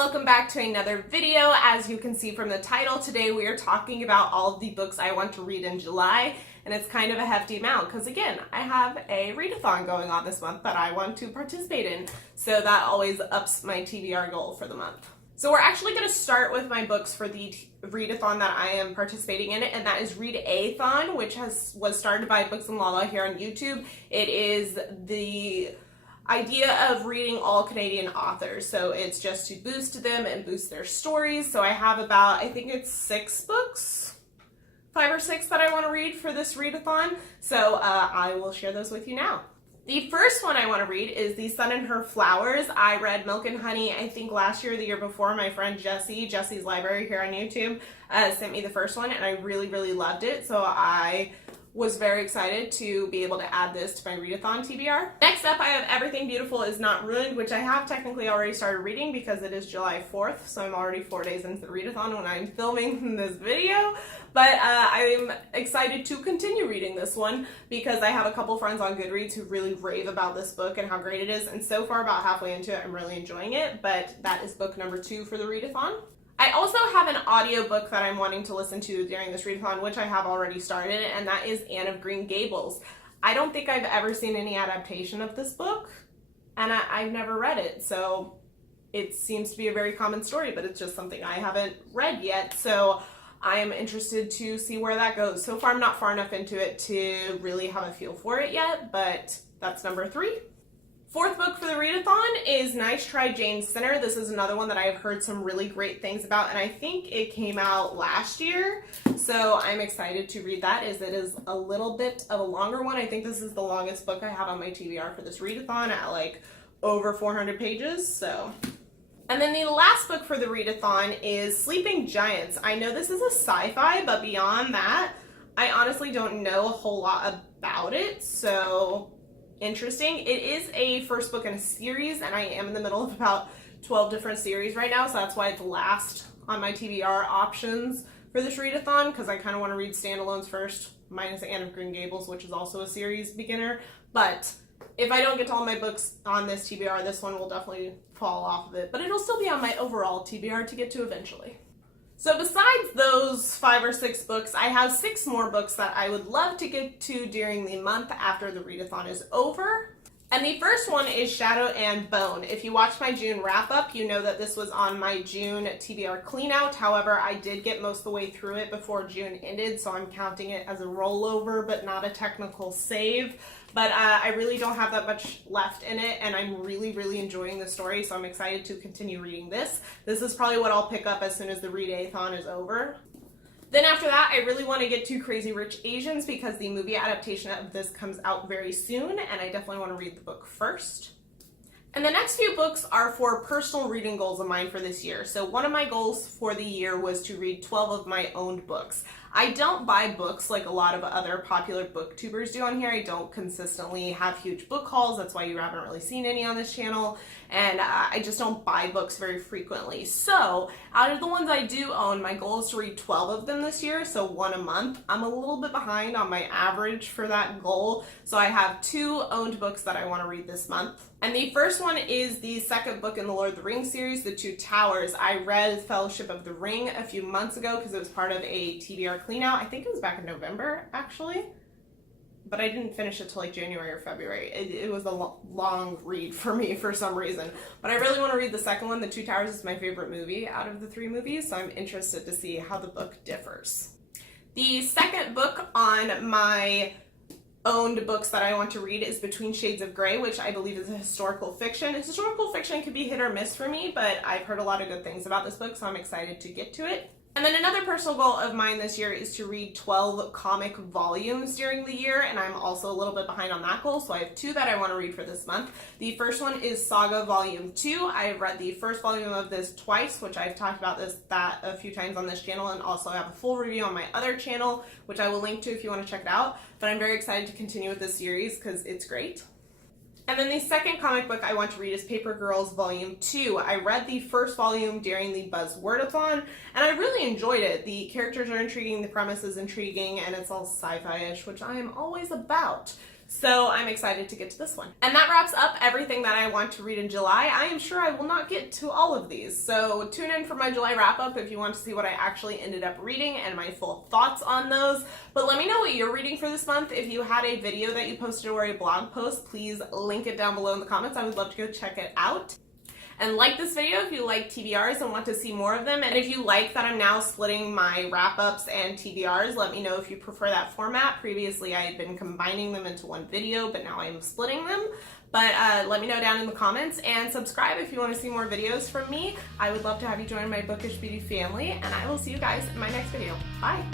welcome back to another video. As you can see from the title, today we are talking about all of the books I want to read in July, and it's kind of a hefty amount because again, I have a read-a-thon going on this month that I want to participate in, so that always ups my TBR goal for the month. So we're actually going to start with my books for the read-a-thon that I am participating in, and that is Read-Eh-Thon, which was started by Books and Lala here on YouTube. It is the idea of reading all Canadian authors, so it's just to boost them and boost their stories. So I have about, I think it's 6 books, 5 or 6 that I want to read for this read-a-thon, so I will share those with you now. The first one I want to read is The Sun and Her Flowers. I read Milk and Honey, I think last year or the year before. My friend Jesse's Library here on YouTube, sent me the first one, and I really loved it, so I was very excited to be able to add this to my read-a-thon TBR. Next up, I have Everything Beautiful Is Not Ruined, which I have technically already started reading because it is July 4th, so I'm already 4 days into the read-a-thon when I'm filming this video. But I'm excited to continue reading this one because I have a couple friends on Goodreads who really rave about this book and how great it is, and so far about halfway into it, I'm really enjoying it, but that is book number 2 for the read-a-thon. I also have an audiobook that I'm wanting to listen to during this read-a-thon, which I have already started, and that is Anne of Green Gables. I don't think I've ever seen any adaptation of this book, and I've never read it, so it seems to be a very common story, but it's just something I haven't read yet, so I am interested to see where that goes. So far, I'm not far enough into it to really have a feel for it yet, but that's number 3. Fourth book for the read-a-thon is Nice Try Jane Sinner. This is another one that I've heard some really great things about, and I think it came out last year, so I'm excited to read that, as it is a little bit of a longer one. I think this is the longest book I have on my TBR for this read-a-thon at like over 400 pages, so. And then the last book for the read-a-thon is Sleeping Giants. I know this is a sci-fi, but beyond that, I honestly don't know a whole lot about it, so interesting. It is a first book in a series, and I am in the middle of about 12 different series right now, so that's why it's last on my TBR options for this read-a-thon, because I kind of want to read standalones first, minus Anne of Green Gables, which is also a series beginner. But if I don't get to all my books on this TBR, this one will definitely fall off of it, but it'll still be on my overall TBR to get to eventually. So besides those 5 or 6 books, I have 6 more books that I would love to get to during the month after the read-a-thon is over. And the first one is Shadow and Bone. If you watched my June wrap-up, you know that this was on my June TBR clean-out. However, I did get most of the way through it before June ended, so I'm counting it as a rollover, but not a technical save. But I really don't have that much left in it, and I'm really enjoying the story, so I'm excited to continue reading this. This is probably what I'll pick up as soon as the Read-A-Thon is over. Then after that, I really want to get to Crazy Rich Asians because the movie adaptation of this comes out very soon, and I definitely want to read the book first. And the next few books are for personal reading goals of mine for this year. So one of my goals for the year was to read 12 of my owned books. I don't buy books like a lot of other popular booktubers do on here. I don't consistently have huge book hauls. That's why you haven't really seen any on this channel. And I just don't buy books very frequently. So out of the ones I do own, my goal is to read 12 of them this year, so 1 a month. I'm a little bit behind on my average for that goal. So I have 2 owned books that I want to read this month. And the first one is the second book in the Lord of the Rings series, The Two Towers. I read Fellowship of the Ring a few months ago because it was part of a TBR clean-out. I think it was back in November, actually. But I didn't finish it till like January or February. It was a long read for me for some reason. But I really want to read the second one. The Two Towers is my favorite movie out of the 3 movies, so I'm interested to see how the book differs. The second book on my owned books that I want to read is Between Shades of Grey, which I believe is a historical fiction. Historical fiction can be hit or miss for me, but I've heard a lot of good things about this book, so I'm excited to get to it. And then another personal goal of mine this year is to read 12 comic volumes during the year, and I'm also a little bit behind on that goal, so I have 2 that I want to read for this month. The first one is Saga Volume 2. I've read the first volume of this twice, which I've talked about that a few times on this channel, and also I have a full review on my other channel, which I will link to if you want to check it out. But I'm very excited to continue with this series because it's great. And then the second comic book I want to read is Paper Girls Volume 2. I read the first volume during the Buzzword-a-thon, and I really enjoyed it. The characters are intriguing, the premise is intriguing, and it's all sci-fi-ish, which I am always about. So I'm excited to get to this one. And that wraps up everything that I want to read in July. I am sure I will not get to all of these. So tune in for my July wrap up if you want to see what I actually ended up reading and my full thoughts on those. But let me know what you're reading for this month. If you had a video that you posted or a blog post, please link it down below in the comments. I would love to go check it out. And like this video if you like TBRs and want to see more of them. And if you like that I'm now splitting my wrap-ups and TBRs, let me know if you prefer that format. Previously I had been combining them into one video, but now I'm splitting them. But let me know down in the comments, and subscribe if you want to see more videos from me. I would love to have you join my Bookish Beauty family, and I will see you guys in my next video. Bye!